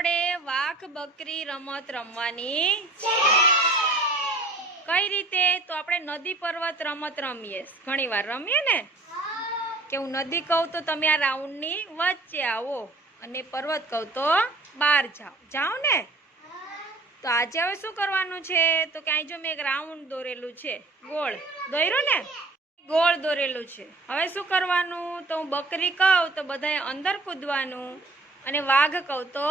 આપણે વાઘ બકરી રમત રમવાની. કઈ રીતે? તો આપણે નદી પર્વત રમત રમીએ. ઘણી વાર રમીએ ને? કે હું નદી કહું તો તમે આ રાઉન્ડની વચ્ચે આવો અને પર્વત કહું તો બહાર જાઓ. જાઓ ને? તો આજે હવે શું કરવાનું છે? તો કે અહીં જો મેં એક રાઉન્ડ દોરેલું છે. ગોળ. દોર્યું ને? ગોળ દોરેલું છે. હવે શું કરવાનું? તો હું બકરી કહું તો બધાએ અંદર કૂદવાનું અને વાઘ કહું તો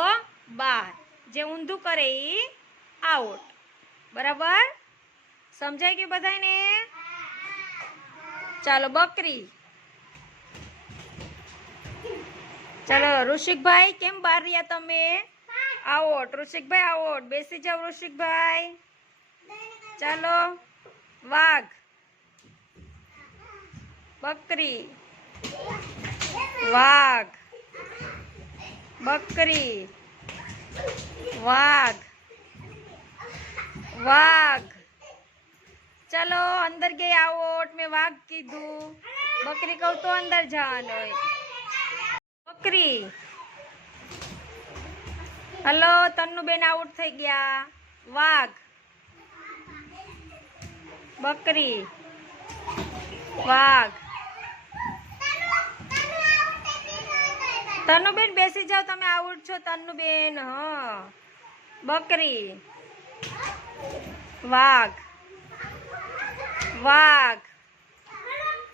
બહાર જે ઊંધું કરે એ આઉટ બરાબર? સમજાઈ ગયું બધાને ચાલો, બકરી. ચાલો, ઋષિકભાઈ, કેમ બહાર રહ્યા તમે? આવોટ ઋષિકભાઈ આવોટ બેસી જાઓ, ઋષિકભાઈ. ચાલો, વાઘ. બકરી. વાઘ. બકરી. વાઘ. વાઘ. ચલો, અંદર ગઈ આવોટ મેં વાઘ કીધું. બકરી કહું તો અંદર જવાનું હોય. બકરી. હલો, તન્નુબેન આઉટ થઈ ગયા. વાઘ. બકરી. વાઘ. તન્નુબેન બેસી જાઓ, તમે આઉટ છો તનુબેન, હ. બકરી. વાઘ. વાઘ.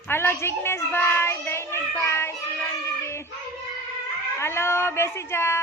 હલો, જિગ્નેશભાઈ, દૈનિકભાઈ શિવાંગી હલો, બેસી જાઓ.